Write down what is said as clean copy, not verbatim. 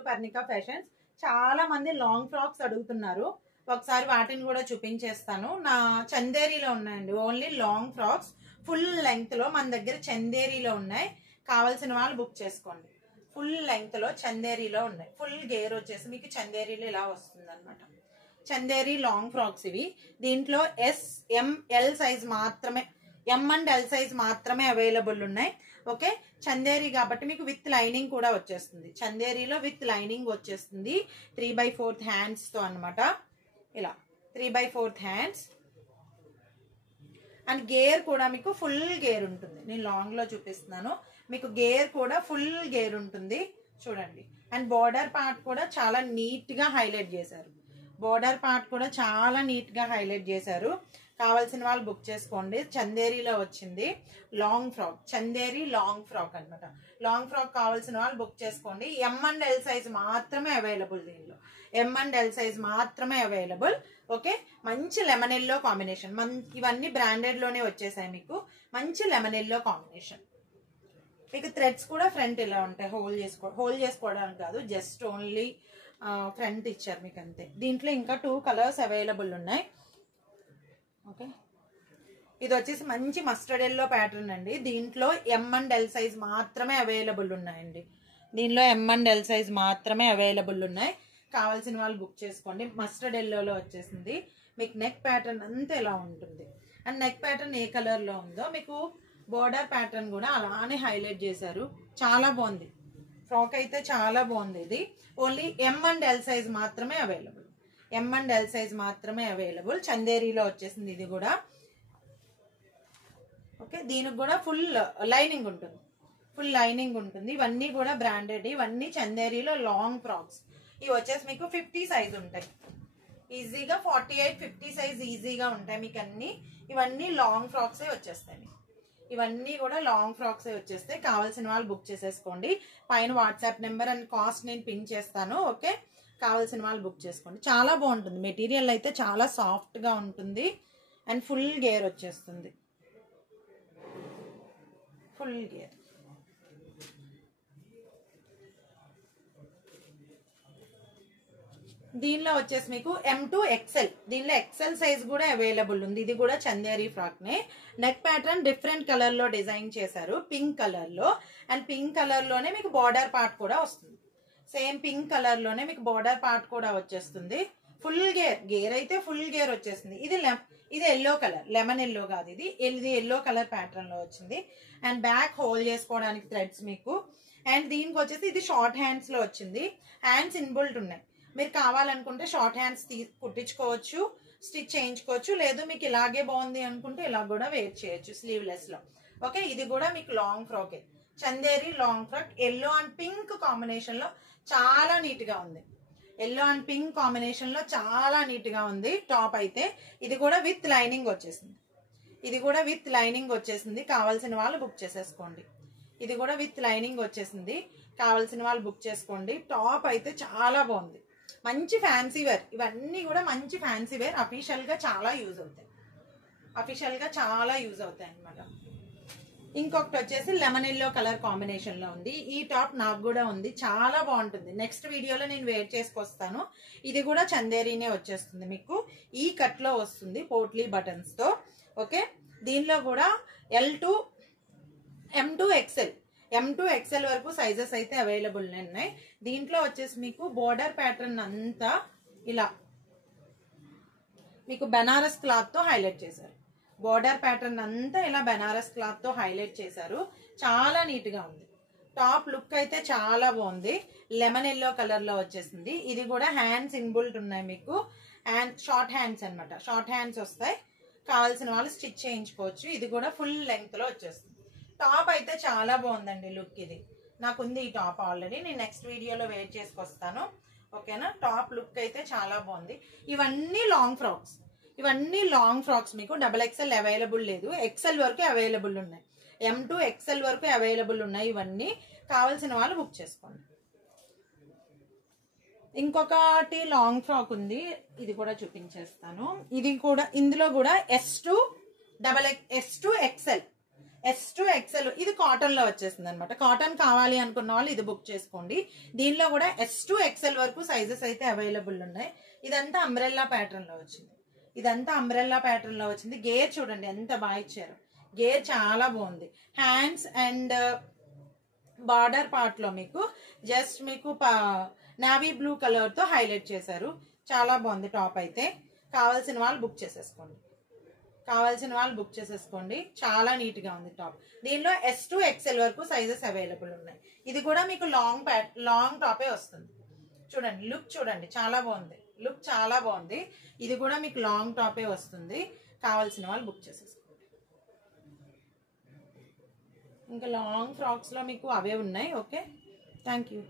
To Parnika fashions. చాలా మంది long frocks అడుగుతున్నారు, ఒకసారి వాటిని కూడా చూపించేస్తాను. నా చందేరీలో ఉన్నాయండి only long frocks, full length లో మన దగ్గర చందేరీలో ఉన్నాయి. కావాల్సిన వాళ్ళు బుక్ చేసుకోండి. ఫుల్ లెంగ్త్ లో చందేరీలో ఉన్నాయి. ఫుల్ గేర్ వచ్చేసి మీకు చందేరీలో ఇలా వస్తుంది అనమాట. చందేరీ లాంగ్ ఫ్రాక్స్ ఇవి. దీంట్లో ఎస్, ఎం, ఎల్ సైజ్ మాత్రమే, ఎం అండ్ ఎల్ సైజ్ మాత్రమే అవైలబుల్ ఉన్నాయి. ఓకే, చందేరీ కాబట్టి మీకు విత్ లైనింగ్ కూడా వచ్చేస్తుంది. చందేరీలో విత్ లైనింగ్ వచ్చేస్తుంది 3/4 హ్యాండ్స్ తో అనమాట. ఇలా 3/4 హ్యాండ్స్ అండ్ గేర్ కూడా మీకు ఫుల్ గేర్ ఉంటుంది. నేను లాంగ్ లో చూపిస్తున్నాను, మీకు గేర్ కూడా ఫుల్ గేర్ ఉంటుంది చూడండి. అండ్ బోర్డర్ పార్ట్ కూడా చాలా నీట్ గా హైలైట్ చేశారు. బోర్డర్ పార్ట్ కూడా చాలా నీట్ గా హైలైట్ చేశారు. కావాల్సిన వాళ్ళు బుక్ చేసుకోండి. చందేరీలో వచ్చింది long frock, Chanderi long frock అనమాట. లాంగ్ ఫ్రాక్ కావాల్సిన వాళ్ళు బుక్ చేసుకోండి. ఎం అండ్ ఎల్ సైజ్ మాత్రమే అవైలబుల్. దీనిలో ఎం అండ్ ఎల్ సైజ్ మాత్రమే అవైలబుల్. ఓకే, మంచి లెమన్ ఎల్లో కాంబినేషన్. ఇవన్నీ బ్రాండెడ్ లోనే వచ్చేసాయి. మీకు మంచి లెమన్ ఎల్లో కాంబినేషన్. మీకు థ్రెడ్స్ కూడా ఫ్రంట్ ఇలా ఉంటాయి. హోల్ చేసుకోవడానికి కాదు, జస్ట్ ఓన్లీ ఫ్రంట్ ఇచ్చారు మీకు అంతే. దీంట్లో ఇంకా 2 కలర్స్ అవైలబుల్ ఉన్నాయి. ఓకే, ఇది వచ్చేసి మంచి మస్టర్డ్ ఎల్లో ప్యాటర్న్ అండి. దీంట్లో ఎం అండ్ ఎల్ సైజ్ మాత్రమే అవైలబుల్ ఉన్నాయండి. దీనిలో ఎం అండ్ ఎల్ సైజ్ మాత్రమే అవైలబుల్ ఉన్నాయి. కావాల్సిన వాళ్ళు బుక్ చేసుకోండి. మస్టర్డ్ ఎల్లోలో వచ్చేసింది. మీకు నెక్ ప్యాటర్న్ అంతా ఎలా ఉంటుంది. And neck pattern A colour లో ఉందో మీకు బోర్డర్ ప్యాటర్న్ కూడా అలానే హైలైట్ చేశారు. చాలా బాగుంది ఫ్రాక్ అయితే, చాలా బాగుంది. ఇది only M and L size మాత్రమే available. M and L size మాత్రమే అవైలబుల్. చందేరీలో వచ్చేసింది ఇది కూడా. ఓకే, దీనికి కూడా ఫుల్ లైనింగ్ ఉంటుంది. ఫుల్ లైనింగ్ ఉంటుంది. ఇవన్నీ కూడా బ్రాండెడ్. ఇవన్నీ చందేరీలో లాంగ్ ఫ్రాక్స్. ఇవి వచ్చేసి మీకు 50 సైజ్ ఉంటాయి. ఈజీగా 48, 50 సైజ్ ఈజీగా ఉంటాయి మీకు అన్ని. ఇవన్నీ లాంగ్ ఫ్రాక్సే వచ్చేస్తాయి. ఇవన్నీ కూడా లాంగ్ ఫ్రాక్సే వచ్చేస్తాయి. కావాల్సిన వాళ్ళు బుక్ చేసేసుకోండి. పైన వాట్సాప్ నెంబర్ అండ్ కాస్ట్ నేను పిన్ చేస్తాను. ఓకే, కావాల్సిన వాళ్ళు బుక్ చేసుకోండి. చాలా బాగుంటుంది. మెటీరియల్ అయితే చాలా సాఫ్ట్ గా ఉంటుంది అండ్ ఫుల్ గేర్ వచ్చేస్తుంది. Full gear. దీనిలో వచ్చేసి మీకు M2 XL, దీనిలో XL సైజ్ కూడా అవైలబుల్ ఉంది. ఇది కూడా చందేరీ ఫ్రాక్ నే. నెక్ ప్యాటర్న్ డిఫరెంట్ కలర్ లో డిజైన్ చేశారు, పింక్ కలర్ లో. అండ్ పింక్ కలర్ లోనే మీకు బార్డర్ పార్ట్ కూడా వస్తుంది. సేమ్ పింక్ కలర్ లోనే మీకు బార్డర్ పార్ట్ కూడా వచ్చేస్తుంది. ఫుల్ గేర్, గేర్ అయితే ఫుల్ గేర్ వచ్చేస్తుంది. ఇది ఎల్లో కలర్, లెమన్ ఎల్లో కాదు, ఇది ఎల్లో కలర్ ప్యాటర్న్ లో వచ్చింది. అండ్ బ్యాక్ హోల్డ్ చేసుకోవడానికి థ్రెడ్స్ మీకు. అండ్ దీనికి వచ్చేసి ఇది షార్ట్ హ్యాండ్స్ లో వచ్చింది. హ్యాండ్స్ ఇన్బుల్ట్ ఉన్నాయి. మీరు కావాలనుకుంటే షార్ట్ హ్యాండ్స్ కుట్టించుకోవచ్చు, స్టిచ్ చేయించుకోవచ్చు. లేదు మీకు ఇలాగే బాగుంది అనుకుంటే ఇలా కూడా వేర్ చేయొచ్చు స్లీవ్లెస్ లో. ఓకే, ఇది కూడా మీకు long frock, Chanderi long frock. Yellow and pink combination లో చాలా నీట్ గా ఉంది. ఎల్లో అండ్ పింక్ కాంబినేషన్ లో చాలా నీట్ గా ఉంది టాప్ అయితే. ఇది కూడా విత్ లైనింగ్ వచ్చేసింది. ఇది కూడా విత్ లైనింగ్ వచ్చేసింది. కావాల్సిన వాళ్ళు బుక్ చేసేసుకోండి. ఇది కూడా విత్ లైనింగ్ వచ్చేసింది. కావాల్సిన వాళ్ళు బుక్ చేసుకోండి. టాప్ అయితే చాలా బాగుంది. మంచి ఫ్యాన్సీ వేర్. ఇవన్నీ కూడా మంచి ఫ్యాన్సీ వేర్. అఫీషియల్ గా చాలా యూజ్ అవుతాయి. అఫీషియల్ గా చాలా యూజ్ అవుతాయి అనమాట. ఇంకొకటి వచ్చేసి లెమన్ ఎల్లో కలర్ కాంబినేషన్ లో ఉంది. ఈ టాప్ నాకు కూడా ఉంది, చాలా బాగుంటుంది. నెక్స్ట్ వీడియోలో నేను వేర్ చేసుకొస్తాను. ఇది కూడా చందేరీనే వచ్చేస్తుంది. మీకు ఈ కట్ లో వస్తుంది పోట్లీ బటన్స్ తో. ఓకే, దీనిలో కూడా L2, M2 XL, M2 XL వరకు సైజెస్ అయితే అవైలబుల్ ఉన్నాయి. దీంట్లో వచ్చేసి మీకు బోర్డర్ ప్యాటర్న్ అంతా ఇలా మీకు బెనారస్ క్లాత్ తో హైలైట్ చేశారు. బోర్డర్ ప్యాటర్న్ అంతా ఇలా బెనారస్ క్లాత్ తో హైలైట్ చేశారు. చాలా నీట్ గా ఉంది. టాప్ లుక్ అయితే చాలా బాగుంది. లెమన్ ఎల్లో కలర్ లో వచ్చేసింది. ఇది కూడా హ్యాండ్స్ ఇన్బుల్ట్ ఉన్నాయి మీకు. అండ్ షార్ట్ హ్యాండ్స్ అనమాట, షార్ట్ హ్యాండ్స్ వస్తాయి. కావాల్సిన వాళ్ళు స్టిచ్ చేయించుకోవచ్చు. ఇది కూడా ఫుల్ లెంగ్త్ లో వచ్చేస్తుంది. టాప్ అయితే చాలా బాగుందండి లుక్. ఇది నాకుంది ఈ టాప్ ఆల్రెడీ. నేను నెక్స్ట్ వీడియోలో వేర్ చేసుకొస్తాను. ఓకేనా, టాప్ లుక్ అయితే చాలా బాగుంది. ఇవన్నీ లాంగ్ ఫ్రాక్స్. ఇవన్నీ లాంగ్ ఫ్రాక్స్. మీకు XXL అవైలబుల్ లేదు, XL వరకు అవైలబుల్ ఉన్నాయి. M2 XL వరకు అవైలబుల్ ఉన్నాయి. ఇవన్నీ కావాల్సిన వాళ్ళు బుక్ చేసుకోండి. ఇంకొకటి లాంగ్ ఫ్రాక్ ఉంది, ఇది కూడా చూపించేస్తాను. ఇది కూడా, ఇందులో కూడా S2 XL S2 XL ఇది కాటన్ లో వచ్చేస్తుంది అనమాట. కాటన్ కావాలి అనుకున్న వాళ్ళు ఇది బుక్ చేసుకోండి. దీనిలో కూడా S2 XL వరకు సైజెస్ అయితే అవైలబుల్ ఉన్నాయి. ఇదంతా అంబ్రెల్లా ప్యాటర్న్ లో వచ్చింది. ఇదంతా అంబ్రెల్లా ప్యాటర్న్ లో వచ్చింది. గేర్ చూడండి ఎంత బాగా ఇచ్చారు. గేర్ చాలా బాగుంది. హ్యాండ్స్ అండ్ బార్డర్ పార్ట్ లో మీకు జస్ట్ మీకు నావీ బ్లూ కలర్ తో హైలైట్ చేశారు. చాలా బాగుంది టాప్ అయితే. కావాల్సిన వాళ్ళు బుక్ చేసేసుకోండి. చాలా నీట్ గా ఉంది టాప్. దీనిలో S2 XL వరకు సైజెస్ అవైలబుల్ ఉన్నాయి. ఇది కూడా మీకు లాంగ్ టాపే వస్తుంది. చూడండి లుక్ చూడండి చాలా బాగుంది. ఇది కూడా మీకు లాంగ్ టాపే వస్తుంది. కావాల్సిన వాళ్ళు బుక్ చేసేసుకోండి. ఇంకా లాంగ్ ఫ్రాక్స్ లో మీకు అవే ఉన్నాయి. Okay, thank you.